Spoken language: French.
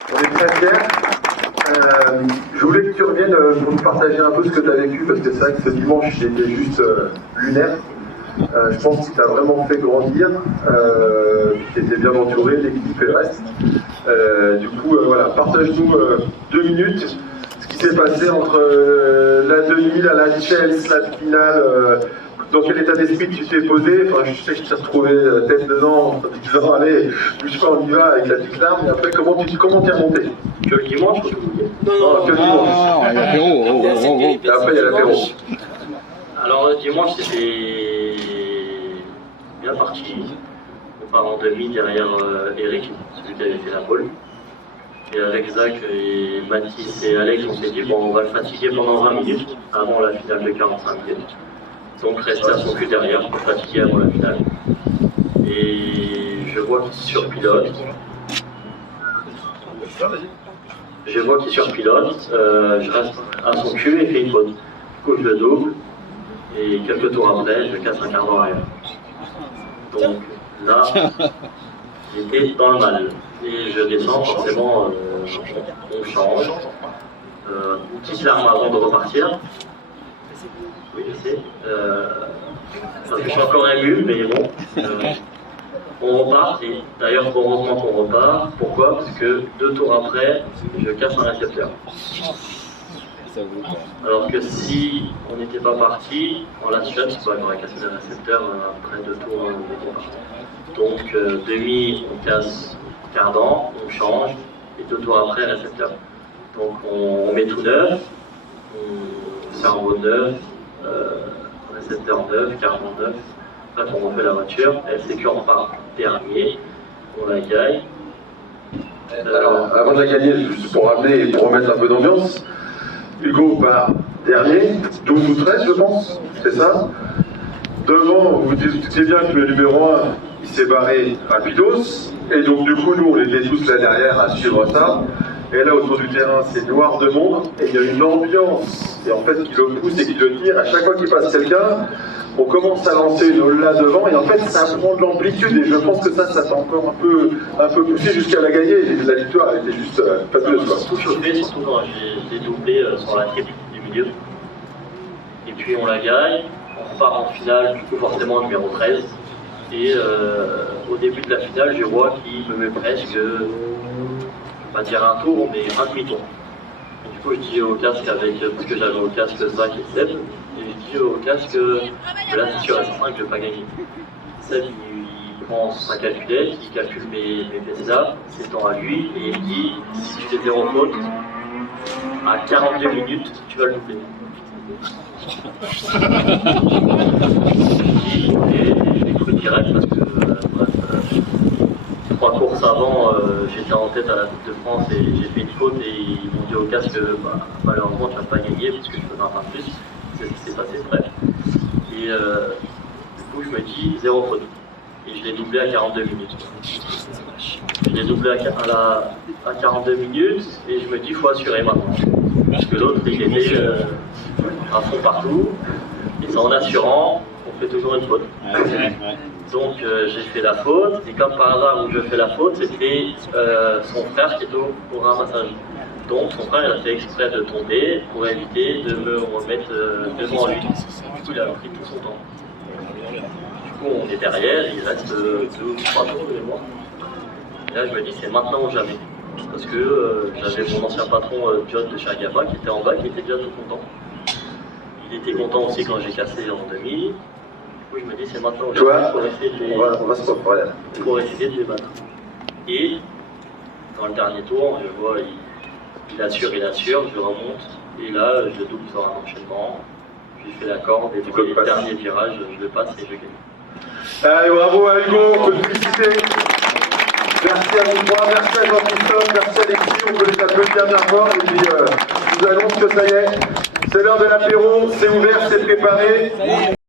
On est très fiers. Je voulais que tu reviennes pour nous partager un peu ce que tu as vécu, parce que c'est vrai que ce dimanche, c'était juste lunaire. Je pense que tu as vraiment fait grandir, tu étais bien entouré, l'équipe et le reste. Du coup, voilà, partage-nous 2 minutes ce qui s'est passé entre la demi, la Chelsea, la finale. Dans quel état d'esprit tu t'es posé? Enfin, je sais que tu t'es retrouvé tête dedans en te disant allez, je crois on y va avec la petite larme. Et après, comment t'es remonté? Que le dimanche? Non, que le dimanche. Ah, il y a l'apéro. Et après, il y a l'apéro. Alors, le dimanche, c'était bien parti. On part en demi derrière Eric, celui qui avait fait la pole. Et avec Zach et Mathis et Alex, on s'est dit bon, on va le fatiguer pendant 20 minutes avant la finale de 45 minutes. Donc rester à son cul derrière pour fatiguer avant la finale. Et je vois qu'il surpilote. Je reste à son cul et fais une faute. Du coup, je le double. Et quelques tours après, je casse un quart d'heure arrière. Donc là, j'étais dans le mal. Et je descends, forcément, on change. Une petite larme avant de repartir. Oui, je sais. Parce que je suis encore ému, mais bon. On repart, et d'ailleurs, heureusement qu'on repart. Pourquoi? Parce que 2 tours après, je casse un récepteur. Alors que si on n'était pas parti, en last shot, on aurait cassé le récepteur après 2 tours, on était parti. Donc, demi, on casse cardan, on change, et 2 tours après, récepteur. Donc, on met tout neuf, cerveau neuf, récepteur neuf, cardan neuf. Après, on refait la voiture, elle sécure par dernier, on la gagne. Alors, avant de la gagner, juste pour rappeler et pour remettre un peu d'ambiance, Hugo part dernier, 12 ou 13 je pense, c'est ça. Devant, vous dites bien que le numéro 1, il s'est barré rapidos, et donc du coup nous on était tous là derrière à suivre ça. Et là autour du terrain c'est noir de monde, et il y a une ambiance, et en fait qui le pousse et qui le tire, à chaque fois qu'il passe quelqu'un, on commence à lancer une ola devant, et en fait ça prend de l'amplitude, et je pense que ça t'a encore un peu poussé jusqu'à la gagner, et la victoire elle était juste fabuleuse. Tout chauffé, surtout quand j'ai doublé sur la triple du milieu. Et puis on la gagne, on repart en finale, du coup forcément numéro 13. Et au début de la finale, je vois qu'il me met presque, je vais pas dire un tour, mais un demi-tour. Et du coup je dis au casque parce que j'avais au casque Zach et Seb, et je dis au casque que là c'est sûr à 5 je vais pas gagner. Seb il prend sa calculette, il calcule mes PSA, c'est temps à lui, et il me dit si tu fais 0 faute, à 42 minutes, tu vas le doubler. Et j'ai cru direct parce que 3 courses avant, j'étais en tête à la Coupe de France et j'ai fait une faute et ils m'ont dit au casque malheureusement tu vas pas gagner parce que je faisais un pas plus. C'est ce qui s'est passé, bref. Et du coup je me dis 0 faute. Et je l'ai doublé à 42 minutes. Je l'ai doublé à 42 minutes et je me dis il faut assurer maintenant. Parce que l'autre il était à fond partout. Et c'est en assurant, on fait toujours une faute. Donc j'ai fait la faute, et comme par hasard où je fais la faute, c'était son frère qui était au ramassage. Donc son frère il a fait exprès de tomber pour éviter de me remettre devant lui. Du coup il a pris tout son temps. Du coup on est derrière, il reste 2 ou 3 tours de moi. Et là je me dis c'est maintenant ou jamais. Parce que j'avais mon ancien patron John de chez Agapa qui était en bas, qui était déjà tout content. Il était content aussi quand j'ai cassé en demi. Du coup, je me dis, c'est maintenant pour essayer de les... on va se reprendre. Pour essayer de les battre. Et dans le dernier tour, je vois, il assure, je remonte. Et là, je double sur un enchaînement. Puis je fais la corde et dans les derniers virages, je le passe et je gagne. Allez, bravo à Hugo, on peut le féliciter. Merci à vous trois, merci à Jean-Christophe, merci à Alexis, on peut les applaudir bien fort. Et puis, je vous annonce que ça y est, c'est l'heure de l'apéro, c'est ouvert, c'est préparé.